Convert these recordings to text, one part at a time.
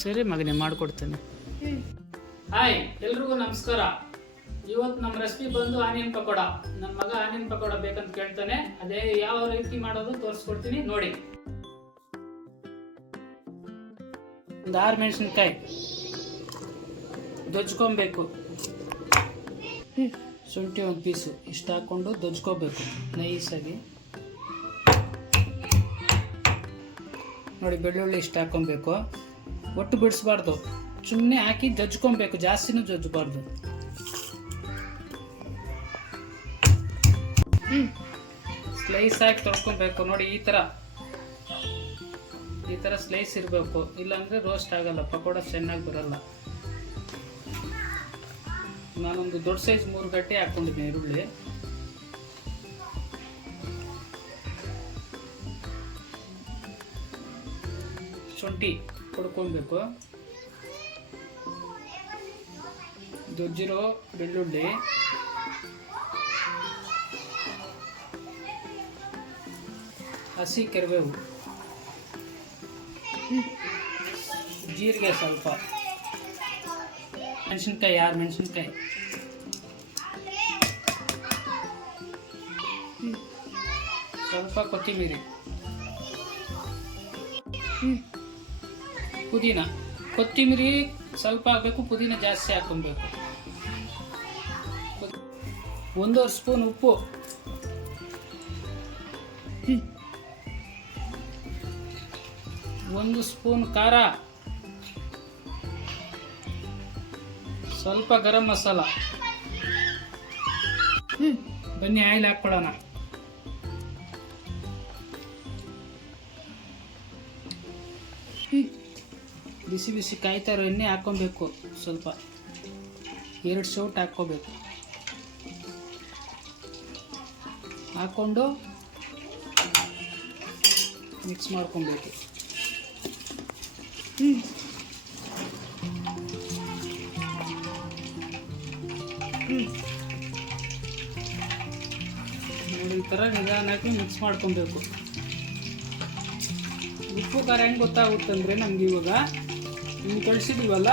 ಸರಿ ಮಗನೇ ಮಾಡಿಕೊಡ್ತೇನೆ. ಹಾಯ್, ಎಲ್ರಿಗೂ ನಮಸ್ಕಾರ. ಇವತ್ತು ನಮ್ಮ ರೆಸಿಪಿ ಬಂದು ಆನಿಯನ್ ಪಕೋಡ. ನನ್ನ ಮಗ ಆನಿಯನ್ ಪಕೋಡ ಬೇಕಂತ ಕೇಳ್ತಾನೆ. ಅದೇ ಯಾವ ರೀತಿ ಮಾಡೋದು ತೋರಿಸ್ಕೊಡ್ತೀನಿ ನೋಡಿ. ಒಂದು 6 ಮೆಣಸಿನ್ಕಾಯಿ ದೊಜ್ಕೊಬೇಕು. ಶುಂಠಿ 1 ಪೀಸು ಇಷ್ಟು ಹಾಕ್ಕೊಂಡು ದೊಜ್ಕೋಬೇಕು ನೈಸಾಗಿ. ನೋಡಿ, ಬೆಳ್ಳುಳ್ಳಿ ಇಷ್ಟು ಹಾಕ್ಕೊಬೇಕು. ಒಟ್ಟು ಬಿಡಿಸ್ಬಾರ್ದು, ಸುಮ್ಮನೆ ಹಾಕಿ ಜಜ್ಕೊಬೇಕು, ಜಾಸ್ತಿನೂ ಜಜ್ಜಬಾರ್ದು. ಸ್ಲೈಸ್ ಹಾಕಿ ತೊಳ್ಕೊಬೇಕು. ನೋಡಿ, ಈ ಥರ ಸ್ಲೈಸ್ ಇರಬೇಕು, ಇಲ್ಲಾಂದರೆ ರೋಸ್ಟ್ ಆಗಲ್ಲ, ಪಕೋಡ ಚೆನ್ನಾಗಿ ಬರಲ್ಲ. ನಾನೊಂದು ದೊಡ್ಡ ಸೈಜ್ 3 ಗಡ್ಡೆ ಹಾಕ್ಕೊಂಡಿದ್ದೀನಿ ಈರುಳ್ಳಿ. ಶುಂಠಿ ಕೊಡ್ಕೊಬೇಕು. ದೊಜ್ಜಿರೋ ಬೆಳ್ಳುಳ್ಳಿ, ಹಸಿ ಕರಿಬೇವು, ಜೀರಿಗೆ ಸ್ವಲ್ಪ, ಮೆಣಸಿನ್ಕಾಯಿ 6 ಮೆಣಸಿನ್ಕಾಯಿ, ಸ್ವಲ್ಪ ಕೊತ್ತಂಬರಿ, ಪುದೀನ. ಕೊತ್ತಂಬರಿ ಸ್ವಲ್ಪ ಹಾಕಬೇಕು, ಪುದೀನ ಜಾಸ್ತಿ ಹಾಕೊಬೇಕು. 1 ಸ್ಪೂನ್ ಉಪ್ಪು, 1 ಸ್ಪೂನ್ ಖಾರ, ಸ್ವಲ್ಪ ಗರಂ ಮಸಾಲ. ಬನ್ನಿ ಆಯಿಲ್ ಹಾಕ್ಕೊಳ್ಳೋಣ. ಬಿಸಿ ಬಿಸಿ ಕಾಯ್ತಾ ಇರೋ ಎಣ್ಣೆ ಹಾಕ್ಕೊಬೇಕು. ಸ್ವಲ್ಪ 2 ಸೌಟ್ ಹಾಕ್ಕೋಬೇಕು. ಹಾಕ್ಕೊಂಡು ಮಿಕ್ಸ್ ಮಾಡ್ಕೊಬೇಕು. ನೋಡಿ, ಈ ಥರ ನಿಧಾನಕ್ಕೆ ಮಿಕ್ಸ್ ಮಾಡ್ಕೊಬೇಕು. ಉಪ್ಪು ಖಾರ ಹೆಂಗೆ ಗೊತ್ತಾಗುತ್ತಂದರೆ ನಮ್ಗೆ ಇವಾಗ ಹಿಂಗೆ ಕಳಿಸಿದೀವಲ್ಲ,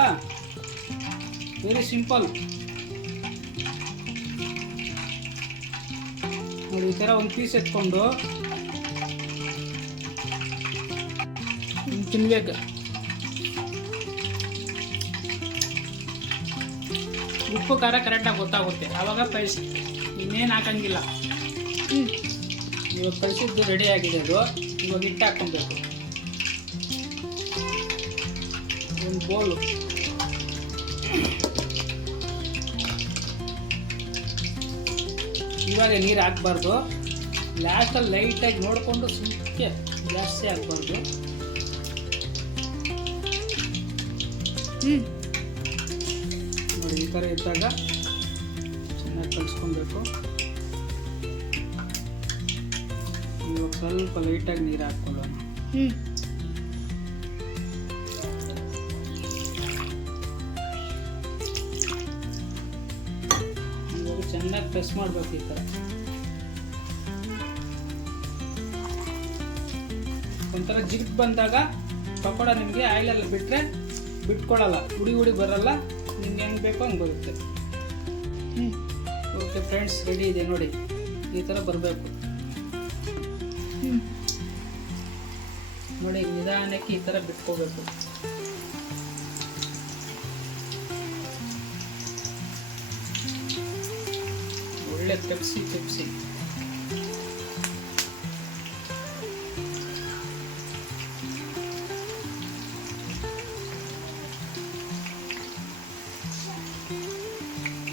ವೆರಿ ಸಿಂಪಲ್. ನೋಡಿ, ಈ ಥರ ಒಂದು ಪೀಸ್ ಎತ್ಕೊಂಡು ತಿನ್ಬೇಕು. ಉಪ್ಪು ಖಾರ ಕರೆಕ್ಟಾಗಿ ಗೊತ್ತಾಗುತ್ತೆ, ಆವಾಗ ಕಳಿಸಿ. ಇನ್ನೇನು ಹಾಕಂಗಿಲ್ಲ. ಇವಾಗ ಕಳಿಸಿದ್ದು ರೆಡಿ ಆಗಿದೆ. ಅದು ಇವಾಗ ಹಿಟ್ಟು ಹಾಕ್ಕೊಬೇಕು. ಒಂದು ಬೋಲು, ಇವಾಗ ನೀರು ಹಾಕ್ಬಾರ್ದು. ಲಾಸ್ಟಲ್ಲಿ ಲೈಟಾಗಿ ನೋಡಿಕೊಂಡು ಸುಮ್ಮನೆ ಜಾಸ್ತಿ ಹಾಕ್ಬಾರ್ದು. ನೋಡಿ, ಈ ಥರ ಇದ್ದಾಗ ಚೆನ್ನಾಗಿ ಕಲಿಸ್ಕೊಬೇಕು. ಇವಾಗ ಸ್ವಲ್ಪ ಲೈಟಾಗಿ ನೀರು ಹಾಕ್ಕೊಳ್ಳೋಣ. ಇವಾಗ ಚೆನ್ನಾಗಿ ಪ್ರೆಸ್ ಮಾಡಬೇಕು. ಈ ಥರ ಒಂಥರ ಜಿಗಿಟ್ ಬಂದಾಗ ಪಕೋಡ ನಿಮಗೆ ಆಯಿಲಲ್ಲಿ ಬಿಟ್ಟರೆ ಬಿಟ್ಕೊಡಲ್ಲ, ಹುಡಿ ಬರಲ್ಲ. ನಿಮ್ಗೆ ಹೆಂಗೆ ಬೇಕೋ ಹಂಗೆ ಬರುತ್ತೆ. ಓಕೆ ಫ್ರೆಂಡ್ಸ್, ರೆಡಿ ಇದೆ ನೋಡಿ. ಈ ಥರ ಬರಬೇಕು. ನೋಡಿ, ನಿಧಾನಕ್ಕೆ ಈ ಥರ ಬಿಟ್ಕೋಬೇಕು. ಒಳ್ಳೆ ತೆಪ್ಸಿ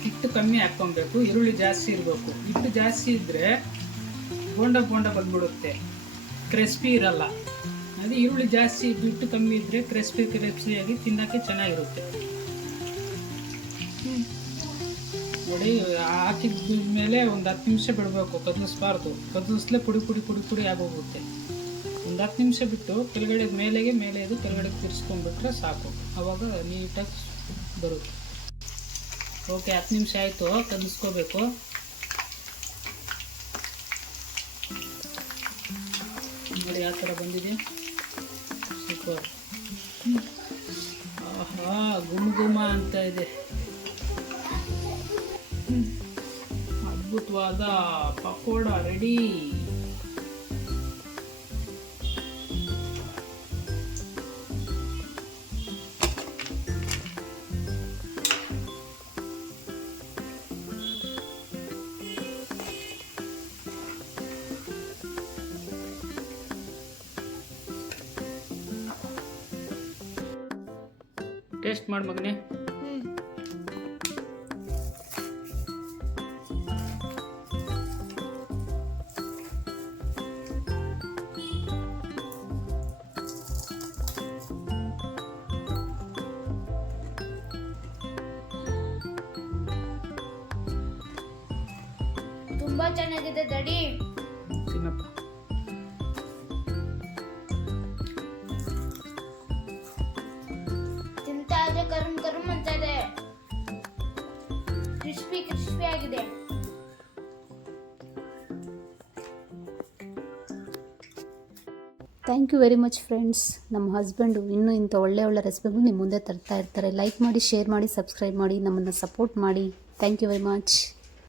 ಹಿಟ್ಟು ಕಮ್ಮಿ ಹಾಕ್ಕೊಬೇಕು. ಈರುಳ್ಳಿ ಜಾಸ್ತಿ ಇರಬೇಕು. ಹಿಟ್ಟು ಜಾಸ್ತಿ ಇದ್ದರೆ ಬೋಂಡ ಬಂದ್ಬಿಡುತ್ತೆ, ಕ್ರಿಸ್ಪಿ ಇರಲ್ಲ. ಅದೇ ಈರುಳ್ಳಿ ಜಾಸ್ತಿ ಹಿಟ್ಟು ಕಮ್ಮಿ ಇದ್ದರೆ ಕ್ರಿಸ್ಪಿಯಾಗಿ ತಿನ್ನೋಕ್ಕೆ ಚೆನ್ನಾಗಿರುತ್ತೆ. ನೋಡಿ, ಹಾಕಿದ ಮೇಲೆ ಒಂದು 10 ನಿಮಿಷ ಬಿಡಬೇಕು, ಕದಲಿಸ್ಬಾರ್ದು. ಕದಲಿಸ್ಲೇ ಪುಡಿ ಆಗೋಗುತ್ತೆ. ಒಂದು 10 ನಿಮಿಷ ಬಿಟ್ಟು ಕೆಳಗಡೆ ಮೇಲೆ ಇದು ಕೆಳಗಡೆ ತಿರ್ಸ್ಕೊಂಡ್ಬಿಟ್ರೆ ಸಾಕು, ಆವಾಗ ನೀಟಾಗಿ ಬರುತ್ತೆ. ಓಕೆ, 10 ನಿಮಿಷ ಆಯಿತು. ಕಲಿಸ್ಕೋಬೇಕು. ನೋಡಿ ಯಾವ ಥರ ಬಂದಿದೆ. ಸೂಪರ್. ಗುಮ್ ಗುಮ ಅಂತ ಇದೆ. ಅದ್ಭುತವಾದ ಪಕೋಡ ರೆಡಿ. ಟೇಸ್ಟ್ ಮಾಡಿ ಮಗನೇ. ತುಂಬಾ ಚೆನ್ನಾಗಿದೆ ಡ್ಯಾಡಿ. ತಿನ್ನಪ್ಪ. ತಿಂತಾ ಇದ್ರೆ ಕರುಮ್ ಕರುಮ್ ಅಂತ ಇದೆ. ಕ್ರಿಸ್ಪಿ ಕ್ರಿಸ್ಪಿ ಆಗಿದೆ. Thank you very much friends. ನಮ್ಮ ಹಸ್ಬೆಂಡು ಇನ್ನೂ ಇಂಥ ಒಳ್ಳೆ ರೆಸಿಪಿಗಳು ನಿಮ್ಮ ಮುಂದೆ ತರ್ತಾ ಇರ್ತಾರೆ. ಲೈಕ್ ಮಾಡಿ, ಶೇರ್ ಮಾಡಿ, ಸಬ್ಸ್ಕ್ರೈಬ್ ಮಾಡಿ, ನಮ್ಮನ್ನು ಸಪೋರ್ಟ್ ಮಾಡಿ. Thank you very much.